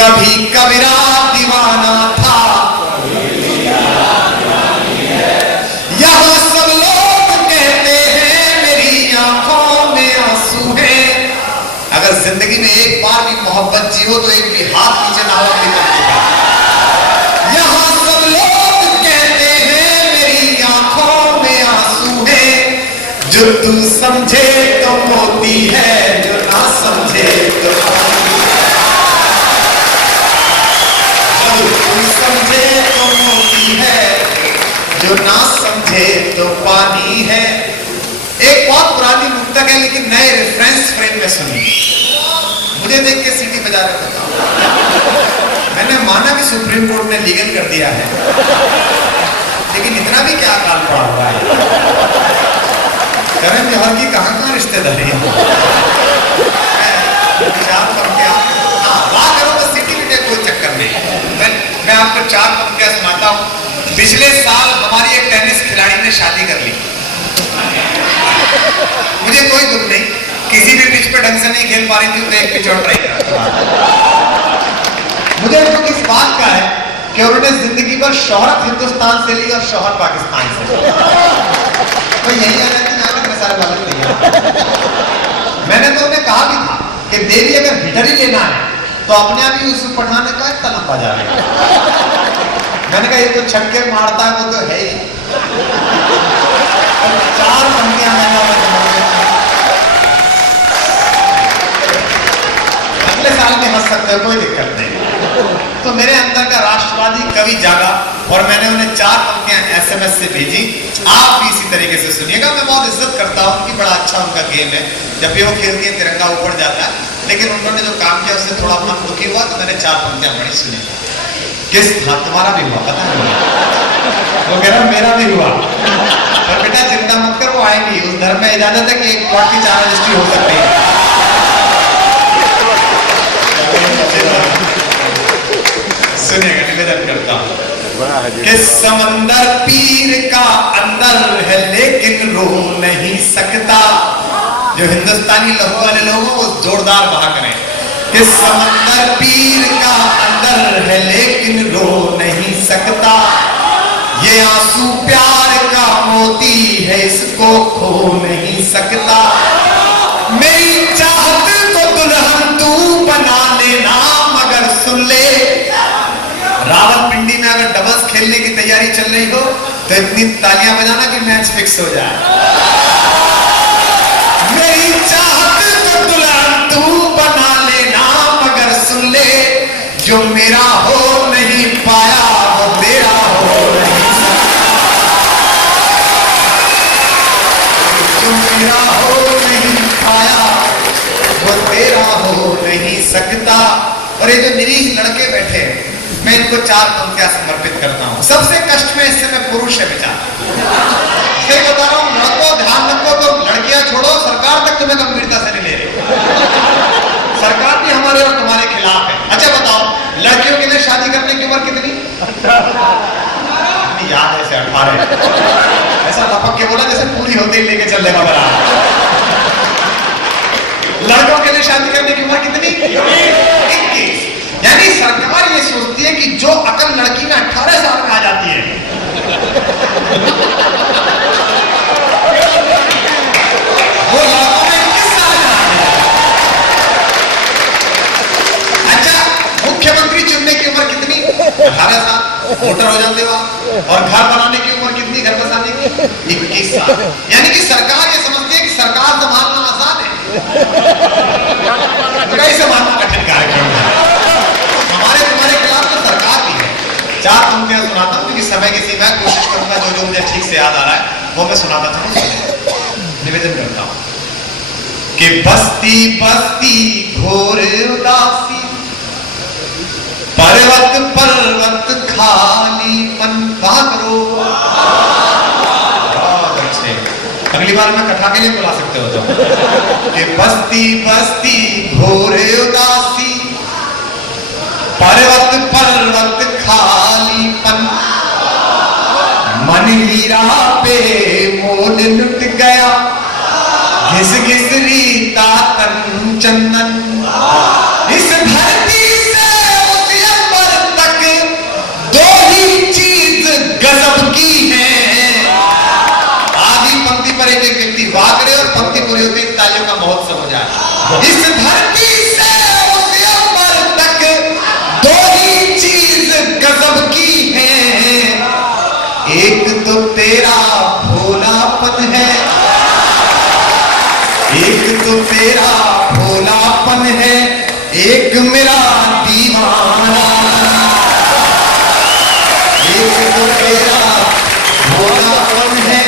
कभी कबीरा दीवाना था, यहाँ सब लोग कहते हैं मेरी आंखों में आंसू है। अगर जिंदगी में एक बार भी मोहब्बत जियो तो एक भी हाथ नीचे ना हो अपनी करके। यहाँ सब लोग कहते हैं मेरी आंखों में आंसू है। जो तू समझे तो मोती है, जो ना समझे तो समझे तो मोती है, जो ना समझे तो पानी है। एक बहुत पुरानी मुक्तक है लेकिन नए रेफरेंस फ्रेम में सुनी। मुझे देख के सीटी बजा रहे बताओ। मैंने माना कि सुप्रीम कोर्ट ने लीगल कर दिया है, लेकिन इतना भी क्या काल पड़ा हुआ है। करण जौहर की कहां रिश्तेदारी है। चार पंक्तियां बात करो तो सिटी में कोई चक्कर नहीं। मैं आपको चार पंक्तियां सुनाता हूं। पिछले साल हमारी एक टेनिस खिलाड़ी ने शादी कर ली। मुझे कोई दुख नहीं, किसी भी पिच पे ढंग से नहीं खेल पा रही थी तो एक पिच और ट्राई करा। मुझे दुख इस बात का है कि उन्होंने जिंदगी भर शोहरत हिंदुस्तान से ली और शोहर पाकिस्तान से। तो यही आ जाती है सारे बालक नहीं। मैंने तो उन्हें कहा भी था कि देवी अगर हिटर ही लेना है तो अपने आप ही यूसुफ पठान का इतना लंबा जा रहा है। मैंने कहा ये तो छक्के मारता है वो तो है ही। चार पंक्तियां अगले साल में हंस सकते हो, कोई दिक्कत नहीं। तो मेरे अंदर का राष्ट्रवादी कवि जागा और मैंने उन्हें चार पंक्तियां एसएमएस से भेजी। आप भी इसी तरीके से सुनिएगा। मैं बहुत इज्जत करता हूं कि बड़ा अच्छा उनका गेम है। जब भी वो खेलती है तिरंगा ऊपर जाता है, लेकिन उन्होंने जो काम किया उससे थोड़ा मन दुखी हुआ तो मैंने चार पंक्तियां पढ़ी। सुनिए। किस हाँ तुम्हारा भी हुआ पता नहीं, वो कह रहा मेरा भी हुआ। पर बेटा चिंता मत कर, वो आएंगी। उस धर्म में इजाजत है कि एक प्लॉट की 4 रजिस्ट्री हो सकती है। सुनिएगा, निवेदन करता हूं कि समंदर पीर का अंदर है लेकिन रो नहीं सकता। जो हिंदुस्तानी लहू वाले लोग वो जोरदार बहा करें कि समंदर पीर का अंदर है लेकिन रो नहीं सकता। ये आंसू प्यार का मोती है, इसको खो नहीं सकता। मेरी चाहत को दुल्हन तू बना लेना, मगर सुन ले रावलपिंडी में अगर डबल्स खेलने की तैयारी चल रही हो तो इतनी तालियां बजाना कि मैच फिक्स हो जाए। मेरी चाहत को दुल्हन तू बना लेना, मगर सुन ले जो मेरा हो नहीं पाया वो तेरा हो नहीं सकता। जो मेरा हो नहीं पाया वो तेरा हो नहीं सकता। और ये जो निरीह लड़के बैठे हैं, मैं इनको चार पंक्तियां समर्पित करता हूं। सबसे कष्ट में इस समय पुरुष है बेचारा। इसलिए बता रहा हूं, लड़कों ध्यान रखो। तो लड़कियां छोड़ो, सरकार तक तुम्हें गंभीरता से नहीं ले रही। सरकार भी हमारे और तुम्हारे खिलाफ है। अच्छा बताओ, लड़कियों के लिए शादी करने की उम्र कितनी? याद है 18। ऐसा लपक के बोला जैसे पूरी होते ही लेके चल देगा बराबर। लड़कों के लिए शादी करने की उम्र कितनी? 21। यानी सरकार ये सोचती है कि जो अकल लड़की में 18 साल में आ जाती है वो लड़कों में 21 साल में आ जाती है। अच्छा, मुख्यमंत्री चुनने की उम्र कितनी? 18 साल। वोटर हो जाते हो। और घर बनाने की उम्र कितनी? घर बसाने की 21 साल। यानी कि सरकार ये समझती है कि सरकार संभालना आसान है, संभालना कठिन कार्यक्रम है। हमारे तुम्हारे खिलाफ तो सरकार भी है। चार पंक्तियां सुनाता हूं क्योंकि समय की सीमा है। कोशिश करूंगा जो जो मुझे ठीक से याद आ रहा है वो मैं सुनाता चलूं। निवेदन करता हूं कि बस्ती बस्ती घोर उदासी, पर्वत पर्वत खाली मन भागरो। बहुत अच्छे। अगली बार मैं कथा के लिए बुला सकते हो तो कि बस्ती बस्ती घोर उदासी, पर्वत पर्वत खालीपन, मन हीरा पे मोल लुट गया, घिस घिस रीता तन चंदन। इस धरती से तेरा भोलापन है, एक मेरा दीवाना, एक तो तेरा भोलापन है,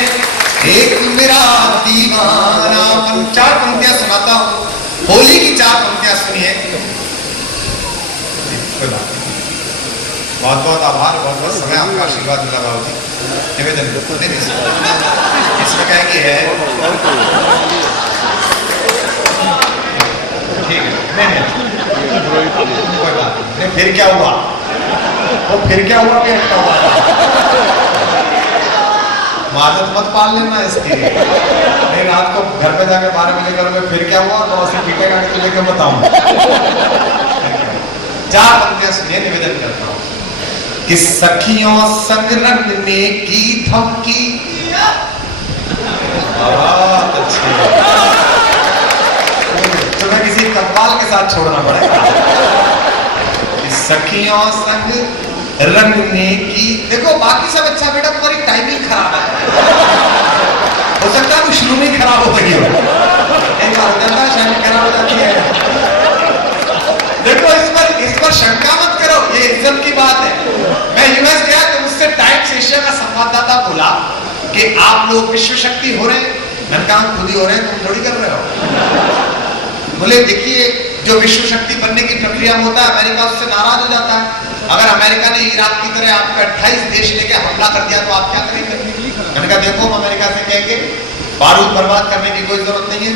एक मेरा दीवाना। चार पंक्तियां सुनाता हूं, होली की चार पंक्तियां सुनिए। बहुत बहुत आभार, बहुत बहुत समय आपका आशीर्वाद मिला बाबू जी। निवेदन इसमें क्या कि है, ठीक है, कोई बात नहीं। फिर क्या हुआ, वो फिर क्या हुआ, फिर क्या हुआ, आदत मत पाल लेना इसकी। नहीं, रात को घर पे जाके 12 बजे करोगे फिर क्या हुआ, तो उसे पीटेगा तो लेकर बताऊं। चार पंक्तियां सुनिए, निवेदन करता हूं कि सखियों संग रंगने की धमकी, बहुत अच्छी, तुम्हें किसी कव्वाल के साथ छोड़ना पड़ेगा। सखियों संग रंगने की, देखो बाकी सब अच्छा बेटा, तुम्हारी टाइमिंग खराब है, हो सकता है शुरू में खराब हो गई हो, एक बार होता है शायद खराब हो जाती है। देखो इस पर शंका मत करो, ये इज्जत की बात है। मैं यूएस गया तो मुझसे टाइम्स एशिया का संवाददाता बोला कि आप लोग विश्व शक्ति हो रहे हैं, मैंने कहा खुद ही हो रहे हैं, तुम थोड़ी कर रहे हो। बोले देखिए, जो विश्व शक्ति बनने की प्रक्रिया में होता है, अमेरिका उससे नाराज हो जाता है। अगर अमेरिका ने इराक की तरह आप पे 28 देश लेके हमला कर दिया तो आप क्या करेंगे? मैंने कहा देखो, हम अमेरिका से कहेंगे बारूद बर्बाद करने की कोई जरूरत नहीं है,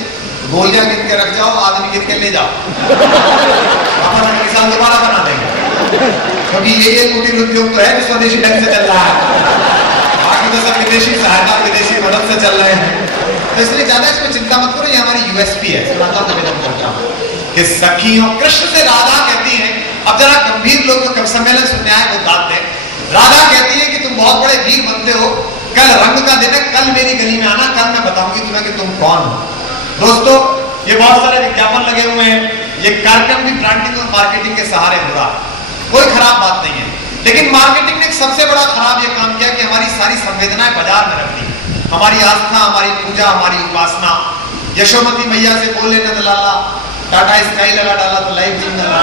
गोलियां गिन के रख जाओ, आदमी गिन के ले जाओ, अपन मिसाल दोबारा बना देंगे। क्योंकि ये कुटीर उद्योग तो है जो स्वदेशी ढंग से चल रहा है, बाकी तो सब विदेशी सहायता, विदेशी मदद से चल रहे हैं। तो इसलिए ज्यादा इसमें चिंता मत करो, ये हमारी यूएसपी है। कि सखियों, कृष्ण से राधा कहती है, अब जरा गंभीर लोग जो कवि सम्मेलन सुनने आए वो बात है। राधा कहती है कि तुम बहुत बड़े वीर बनते हो, कल रंग का दिन है, कल मेरी गली में आना, कल मैं बताऊंगी तुम्हें कि तुम कौन हो। दोस्तों, ये बहुत सारे विज्ञापन लगे हुए हैं, ये कार्यक्रम भी ब्रांडिंग और मार्केटिंग के सहारे हो रहा है, कोई खराब बात नहीं है। लेकिन मार्केटिंग ने एक सबसे बड़ा खराब ये काम किया कि हमारी सारी संवेदनाएं बाजार में रख दी। हमारी आस्था, हमारी पूजा, हमारी उपासना। यशोमती मैया से बोले नंद लाला, टाटा स्काई लगा डाला तो लाइव जिम लगा।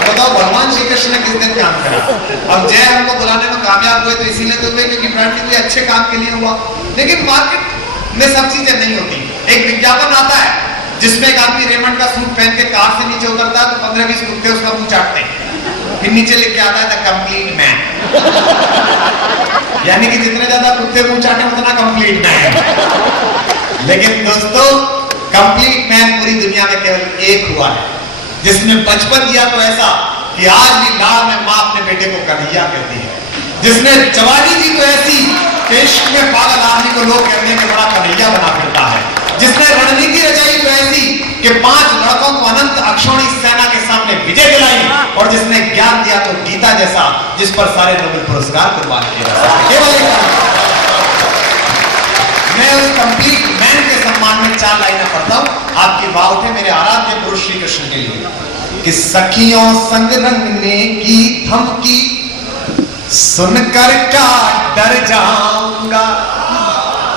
बताओ भगवान श्री कृष्ण ने किस दिन काम करा? अब जय हमको बुलाने में कामयाब हुए तो इसीलिए तो हुए क्योंकि ब्रांडिंग कोई अच्छे काम के लिए हुआ। लेकिन मार्केट में सब चीजें नहीं होती। एक विज्ञापन आता है जिसमें एक आदमी रेमंड का सूट पहन के कार से नीचे उतरता है तो 15-20 कुत्ते उसका मुंह चाटते हैं, फिर नीचे लिख के आता है द कंप्लीट मैन, यानी कि जितने ज्यादा कुत्ते मुंह चाटे उतना कंप्लीट मैन। लेकिन दोस्तों, कंप्लीट मैन पूरी दुनिया में केवल एक हुआ है जिसने बचपन दिया तो ऐसा कि आज भी लाड़ में मां अपने बेटे को कन्हैया कहती है, जिसने जवानी दी तो ऐसी कि इश्क में पागल आदमी को लोग कहने के बड़ा कन्हैया बना फिरता है, जिसने रणनीति रचाई तो ऐसी कि 5 लड़कों को अनंत अक्षौणी सेना के सामने विजय दिलाई, और जिसने ज्ञान दिया तो गीता जैसा जिस पर सारे नोबेल पुरस्कार कुर्बान किए जा सकते। केवल मैं उस कंप्लीट मैन के सम्मान में 4 लाइनें पढ़ता हूं, आपकी वाह उठे मेरे आराध्य पुरुष श्री कृष्ण के लिए। कि सखियों संग रंगने की धमकी सुनकर क्या डर जाऊंगा।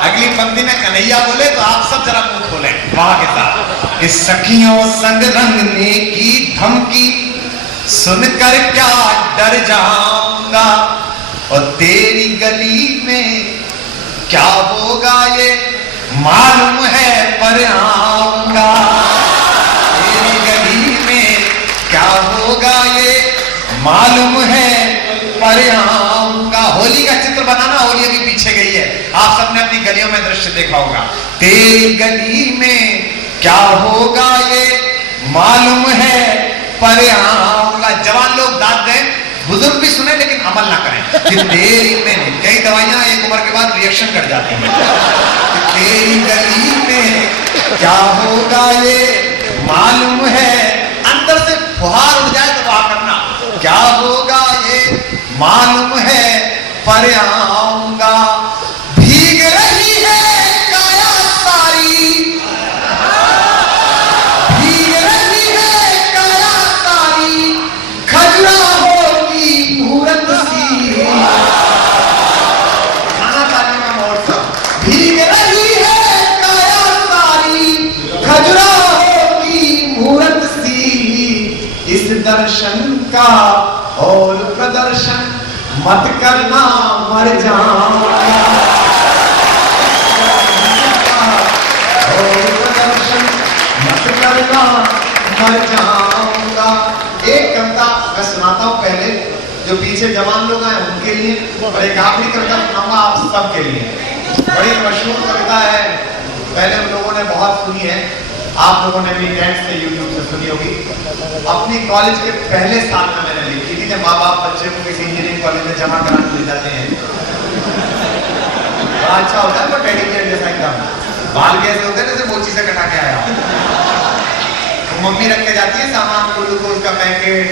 अगली पंक्ति में कन्हैया बोले तो आप सब जरा मुंह खोलें वाह के साथ। कि सखियों संग रंगने की धमकी सुनकर क्या डर जाऊंगा, और तेरी गली में क्या होगा ये मालूम है पर आऊंगा। तेरी गली में क्या होगा ये मालूम है पर आऊंगा। होली का चित्र बनाना, होली अभी पीछे गई है, आप सबने अपनी गलियों में दृश्य देखा होगा। तेरी गली में क्या होगा ये मालूम है पर आऊंगा। जवान लोग दाद दें, बुजुर्ग भी सुने लेकिन अमल ना करें। कि तेरी में कई दवाइयां एक उम्र के बाद रिएक्शन कर जाती हैं। तेरी गली में क्या होगा ये मालूम है, अंदर से फुहार उड़ जाए तो वाह करना, क्या होगा ये मालूम है पर आऊंगा। भीग रही है काया सारी, भीग रही है काया सारी, खजुराहो की मूरत सी। खाना खाने का मोड़ सा। भीग रही है काया इस दर्शन का और प्रदर्शन मत करना मर जाऊंगा, और प्रदर्शन मत करना मर जाऊंगा। एक कविता मैं सुनाता हूँ पहले, जो पीछे जवान लोग आए उनके लिए, और एक आखिरी कविता सुनाऊंगा आप सबके लिए। बड़ी मशहूर कविता है, पहले उन लोगों ने बहुत सुनी है, आप लोगों ने भी नेट से यूट्यूब से सुनी होगी। अपनी कॉलेज के पहले साल में मैंने लिखी थी, जब माँ बाप बच्चे को किसी इंजीनियरिंग कॉलेज में जमा कराने ले जाते हैं। बड़ा अच्छा होता है, पर डेडिकेटेड जैसा एकदम, बाल भी ऐसे होते हैं जैसे मोची से कटा के आया। तो मम्मी रख के जाती है सामान, ग्लूकोज का पैकेट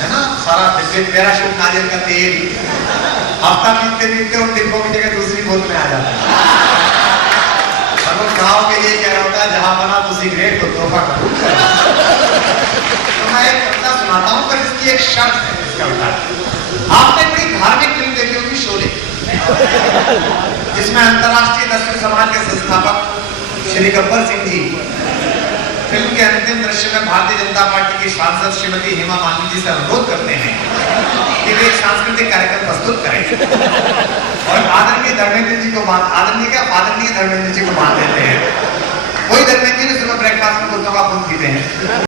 है ना, सारा पैराशूट, नारियल का तेल। हफ्ता बीतते बीतते उन डिब्बों की जगह दूसरी बोतलें आ जाती हैं। गाँव के लिए कह रहा होता है, जहां बना तो सिगरेट तो तोहफा करूं। तो मैं एक कविता सुनाता हूं, पर इसकी एक शर्त है इस कविता। आपने बड़ी धार्मिक फिल्म देखी होगी शोले, जिसमें अंतरराष्ट्रीय दर्शन समाज के संस्थापक श्री गब्बर सिंह जी फिल्म के अंतिम दृश्य में भारतीय जनता पार्टी की सांसद श्रीमती हेमा मालिनी जी से अनुरोध करते हैं कि वे एक सांस्कृतिक कार्यक्रम प्रस्तुत करें, और आदरणीय धर्मेंद्र जी को आदरणीय धर्मेंद्र जी को मान देते हैं। वही धर्मेंद्र जी ने सुबह ब्रेकफास्ट में कुत्तों का खून पीते हैं।